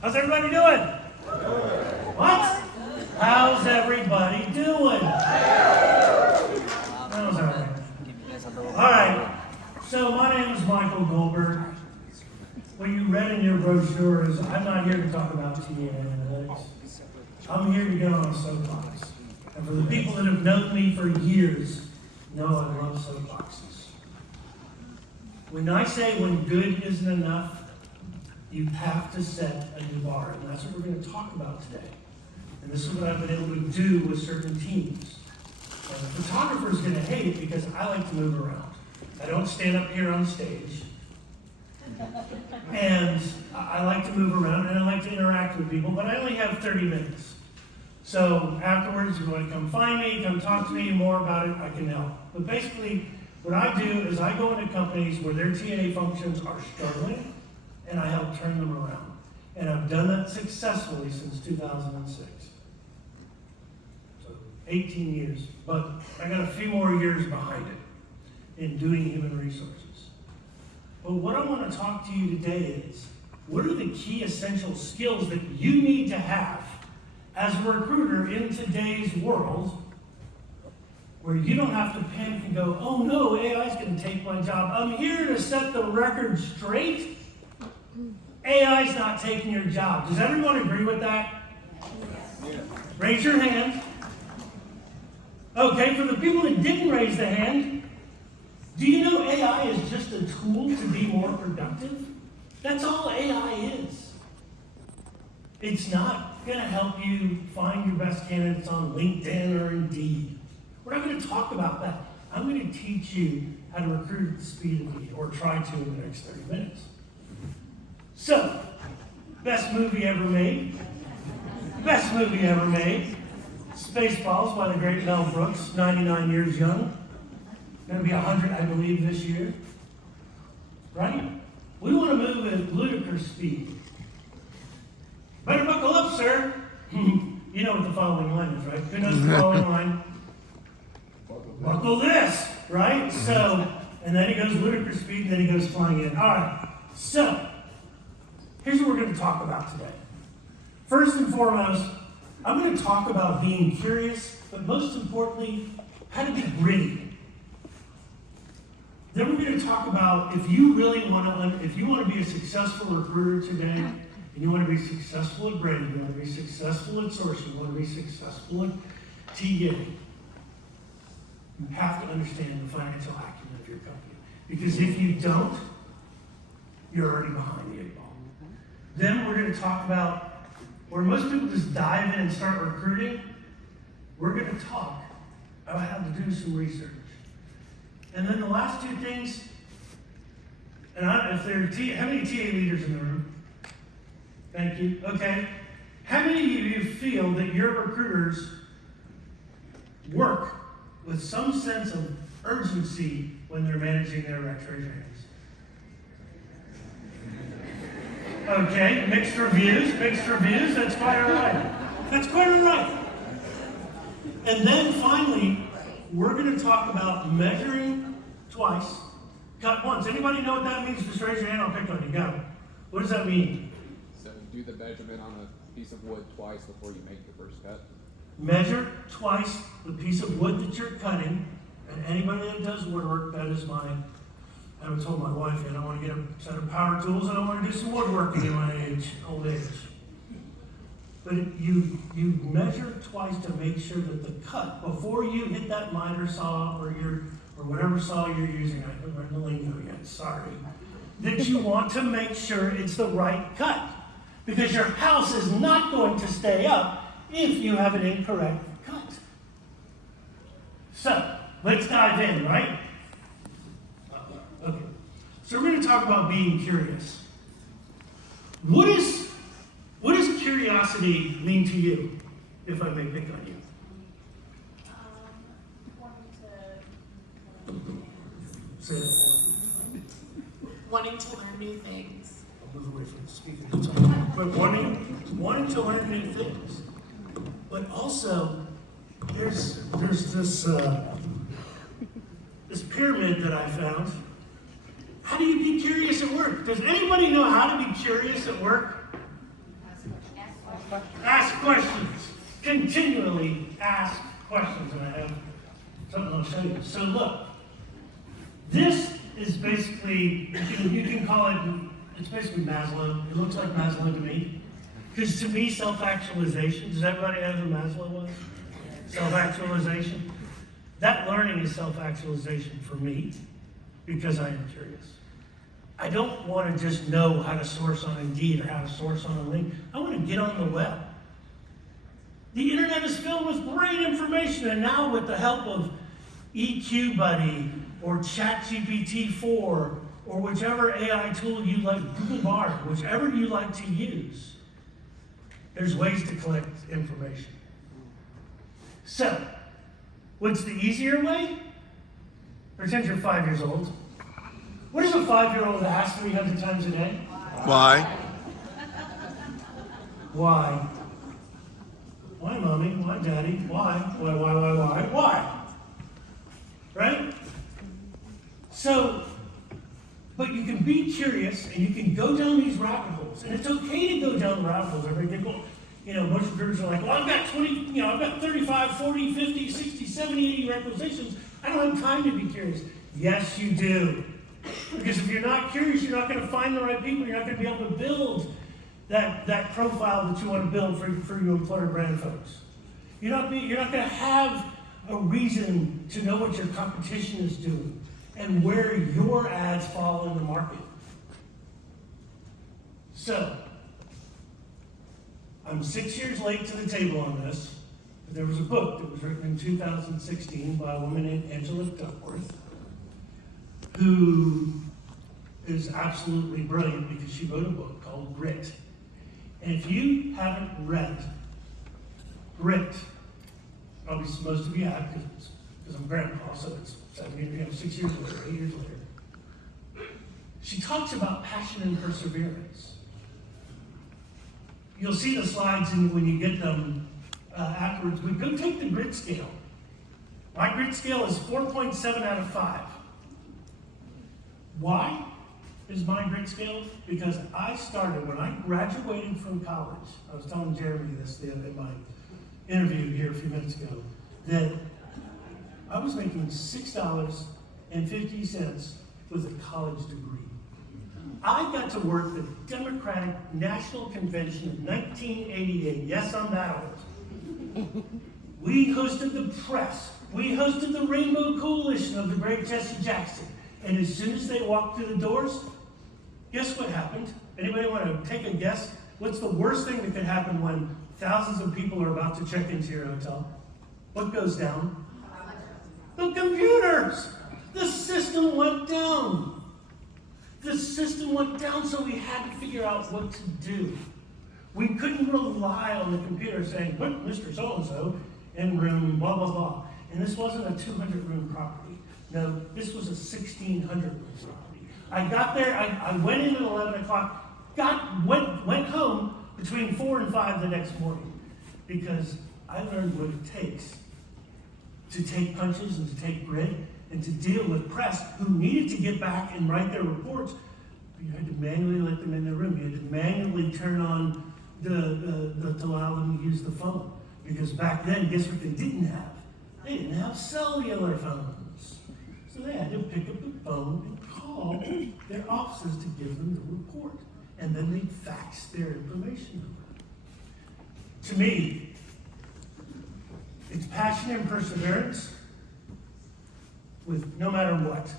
How's everybody doing? What? How's everybody doing? How's everybody? All right. So my name is Michael Goldberg. What you read in your brochure is I'm not here to talk about TA analytics. I'm here to get on a soapbox. And for the people that have known me for years, know I love soapboxes. When I say when good isn't enough, you have to set a new bar, and that's what we're going to talk about today. And this is what I've been able to do with certain teams. And the photographer's going to hate it because I like to move around. I don't stand up here on stage. And I like to move around, and I like to interact with people, but I only have 30 minutes. So afterwards, if you want to come find me, come talk to me more about it, I can help. But basically, what I do is I go into companies where their TA functions are struggling, and I help turn them around. And I've done that successfully since 2006. So 18 years. But I got a few more years behind it in doing human resources. But what I want to talk to you today is, what are the key essential skills that you need to have as a recruiter in today's world, where you don't have to panic and go, oh no, AI is going to take my job. I'm here to set the record straight. AI is not taking your job. Does everyone agree with that? Yes. Raise your hand. Okay, for the people that didn't raise the hand, do you know AI is just a tool to be more productive? That's all AI is. It's not going to help you find your best candidates on LinkedIn or Indeed. We're not going to talk about that. I'm going to teach you how to recruit at the speed of need, or try to in the next 30 minutes. So, best movie ever made. Best movie ever made. Spaceballs by the great Mel Brooks, 99 years young. Going to be 100, I believe, this year. Right? We want to move at ludicrous speed. Better buckle up, sir. You know what the following line is, right? Who knows the following line? Buckle this, right? So, and then he goes ludicrous speed, and then he goes flying in. All right. So, here's what we're going to talk about today. First and foremost, I'm going to talk about being curious, but most importantly, how to be gritty. Then we're going to talk about if you really want to be a successful recruiter today, and you want to be successful at branding, you want to be successful at sourcing, you want to be successful at TA, you have to understand the financial acumen of your company. Because if you don't, you're already behind the eight ball. Then we're going to talk about where most people just dive in and start recruiting. We're going to talk about how to do some research. And then the last two things, and if there are how many TA leaders in the room? Thank you. Okay. How many of you feel that your recruiters work with some sense of urgency when they're managing their recs? Raise your hands. Okay, mixed reviews, that's quite all right. That's quite all right. And then finally, we're going to talk about measuring twice, cut once. Anybody know what that means? Just raise your hand, I'll pick on you. Go. What does that mean? So do the measurement on a piece of wood twice before you make the first cut. Measure twice the piece of wood that you're cutting, and anybody that does woodwork, that is mine. I haven't told my wife yet. I want to get a set of power tools, and I want to do some woodworking in my old age. But you measure twice to make sure that the cut, before you hit that miter saw or whatever saw you're using, I haven't learned the lingo yet, sorry, that you want to make sure it's the right cut. Because your house is not going to stay up if you have an incorrect cut. So, let's dive in, right? Okay. So we're going to talk about being curious. What does curiosity mean to you, if I may pick on you? Say that. Wanting to learn new things. I'll move away from the speaker. But wanting to learn new things. But also, there's this pyramid that I found. How do you be curious at work? Does anybody know how to be curious at work? Ask questions. Continually ask questions. And I have something I'll show you. So look, this is basically, you can call it, it's basically Maslow. It looks like Maslow to me. Because to me, self-actualization, does everybody know who Maslow was? Self-actualization. That learning is self-actualization for me because I am curious. I don't want to just know how to source on Indeed or how to source on a link. I want to get on the web. The internet is filled with great information, and now with the help of EQ Buddy or ChatGPT-4 or whichever AI tool you like, Google Bard, whichever you like to use, there's ways to collect information. So, what's the easier way? Pretend you're 5 years old. What does a 5-year-old ask 300 times a day? Why? Why? Why, Mommy? Why, Daddy? Why? Why? Right? So, but you can be curious and you can go down these rabbit holes. And it's okay to go down rabbit holes. Everybody think, well, most recruiters are like, well, I've got 20, I've got 35, 40, 50, 60, 70, 80 requisitions. I don't have time to be curious. Yes, you do. Because if you're not curious, you're not going to find the right people. You're not going to be able to build that profile that you want to build for your employer brand folks. You're not going to have a reason to know what your competition is doing and where your ads fall in the market. So, I'm 6 years late to the table on this, but there was a book that was written in 2016 by a woman named Angela Duckworth, who is absolutely brilliant because she wrote a book called Grit. And if you haven't read Grit, probably most of you have because I'm grandpa, so it's 6 years later, 8 years later. She talks about passion and perseverance. You'll see the slides when you get them afterwards. We go take the grit scale. My grit scale is 4.7 out of 5. Why is my grit scale? Because I started, when I graduated from college, I was telling Jeremy this in my interview here a few minutes ago, that I was making $6.50 with a college degree. I got to work the Democratic National Convention of 1988. Yes, I'm that old. We hosted the press. We hosted the Rainbow Coalition of the great Jesse Jackson. And as soon as they walked through the doors, guess what happened? Anybody want to take a guess? What's the worst thing that could happen when thousands of people are about to check into your hotel? What goes down? The computers! The system went down. The system went down, so we had to figure out what to do. We couldn't rely on the computer saying, put Mr. So-and-so in room blah, blah, blah. And this wasn't a 200-room property. No, this was a 1,600-room property. I got there, I went in at 11 o'clock, went home between 4 and 5 the next morning because I learned what it takes to take punches and to take grit and to deal with press who needed to get back and write their reports. You had to manually let them in their room. You had to manually turn on to allow them to use the phone. Because back then, guess what they didn't have? They didn't have cellular phones. So they had to pick up the phone and call their offices to give them the report. And then they'd fax their information over. To me, it's passion and perseverance with no matter what.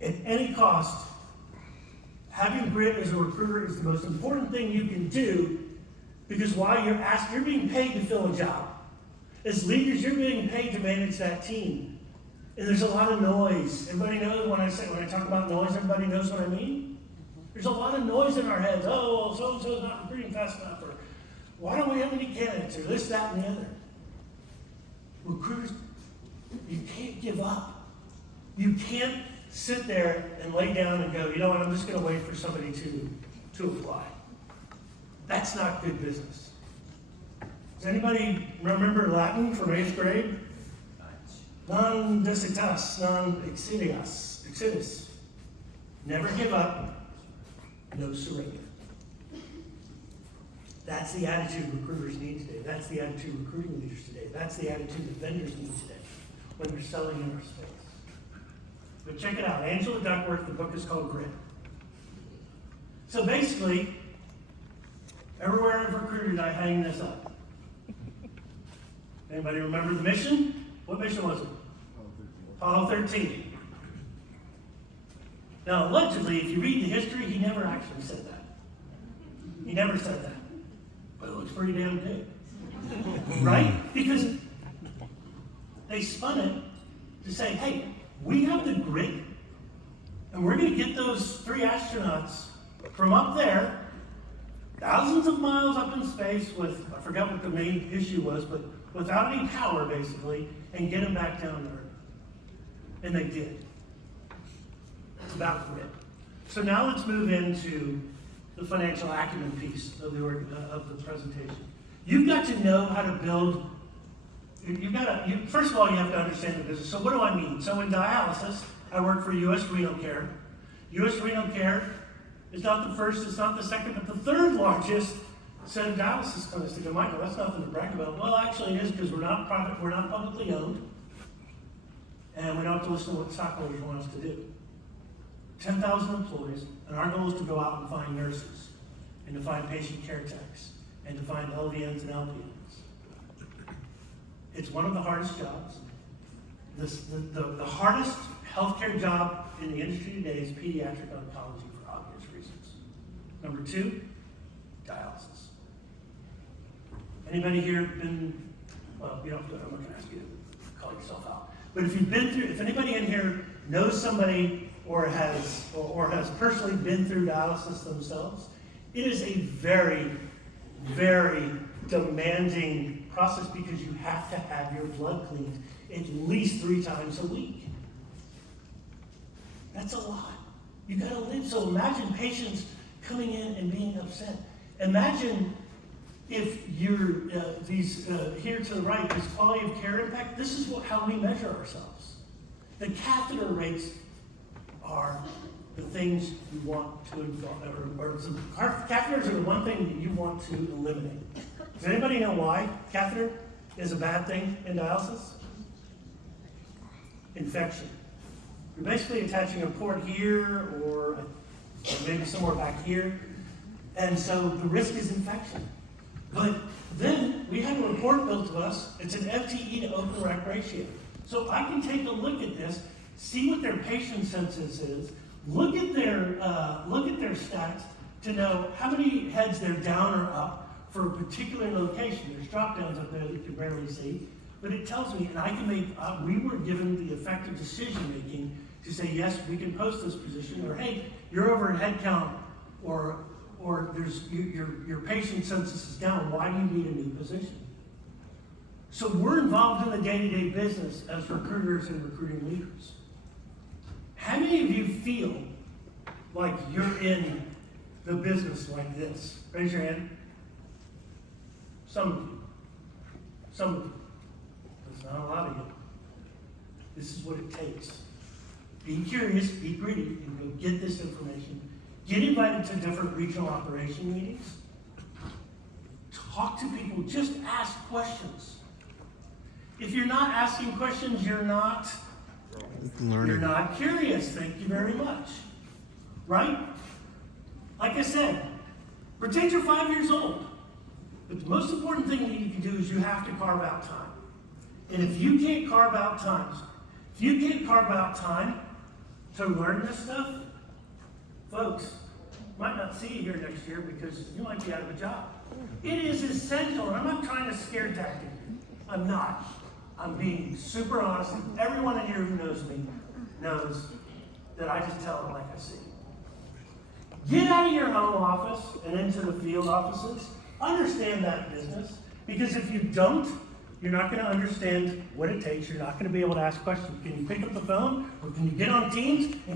At any cost, having grit as a recruiter is the most important thing you can do because while you're being paid to fill a job. As leaders, you're being paid to manage that team. And there's a lot of noise. Everybody knows when I talk about noise, everybody knows what I mean? There's a lot of noise in our heads. Oh, well, so-and-so's not recruiting fast enough, or why don't we have any candidates, or this, that, and the other. Recruiters, you can't give up. You can't sit there and lay down and go, you know what, I'm just going to wait for somebody to apply. That's not good business. Does anybody remember Latin from 8th grade? Non desitas, non exitus. Never give up, no surrender. That's the attitude recruiters need today. That's the attitude recruiting leaders today. That's the attitude that vendors need today when they're selling in our space. But check it out. Angela Duckworth, the book is called Grit. So basically, everywhere I've recruited, I hang this up. Anybody remember the mission? What mission was it? Apollo 13. Now, allegedly, if you read the history, he never actually said that. He never said that. But it looks pretty damn good. Right? Because they spun it to say, hey, we have the grit, and we're going to get those 3 astronauts from up there, thousands of miles up in space with, I forgot what the main issue was, but without any power, basically, and get them back down to Earth. And they did. It's about grit. So now let's move into the financial acumen piece of the presentation. You've got to know how to build. First of all, you have to understand the business. So what do I mean? So in dialysis, I work for U.S. Renal Care. U.S. Renal Care is not the first, it's not the second, but the third largest set of dialysis clinics. They go, Michael, that's nothing to brag about. Well, actually it is, because we're not private, we're not publicly owned, and we don't have to listen to what stockholders want us to do. 10,000 employees, and our goal is to go out and find nurses, and to find patient care techs, and to find LVNs and LPNs. It's one of the hardest jobs. The hardest healthcare job in the industry today is pediatric oncology for obvious reasons. Number 2, dialysis. Anybody here been, well, I'm not going to ask you to call yourself out, but if anybody in here knows somebody or has personally been through dialysis themselves, it is a very, very demanding process, because you have to have your blood cleaned at least 3 times a week. That's a lot. You gotta live. So imagine patients coming in and being upset. Imagine if you're here to the right, this quality of care impact. This is how we measure ourselves. The catheter rates are the things you want to involve, catheters are the one thing that you want to eliminate. Does anybody know why catheter is a bad thing in dialysis? Infection. You're basically attaching a port here or maybe somewhere back here, and so the risk is infection. But then we had a report built to us. It's an FTE to open rec ratio. So I can take a look at this, see what their patient census is, look at their stats to know how many heads they're down or up for a particular location. There's drop downs up there that you can barely see, but it tells me, and I can make. We were given the effective decision making to say, yes, we can post this position, or hey, you're over in head count, or your patient census is down. Why do you need a new position? So we're involved in the day-to-day business as recruiters and recruiting leaders. How many of you feel like you're in the business like this? Raise your hand. Some of you. Some of you. There's not a lot of you. This is what it takes. Be curious, be greedy, and go get this information. Get invited to different regional operation meetings. Talk to people. Just ask questions. If you're not asking questions, you're not learning. You're not curious. Thank you very much. Right? Like I said, pretend you're 5 years old. But the most important thing that you can do is you have to carve out time. And if you can't carve out time to learn this stuff, folks, might not see you here next year because you might be out of a job. It is essential, and I'm not trying to scare tactic you. I'm not. I'm being super honest, and everyone in here who knows me knows that I just tell them like I see. Get out of your home office and into the field offices. Understand that business, because if you don't, you're not going to understand what it takes. You're not going to be able to ask questions. Can you pick up the phone, or can you get on Teams and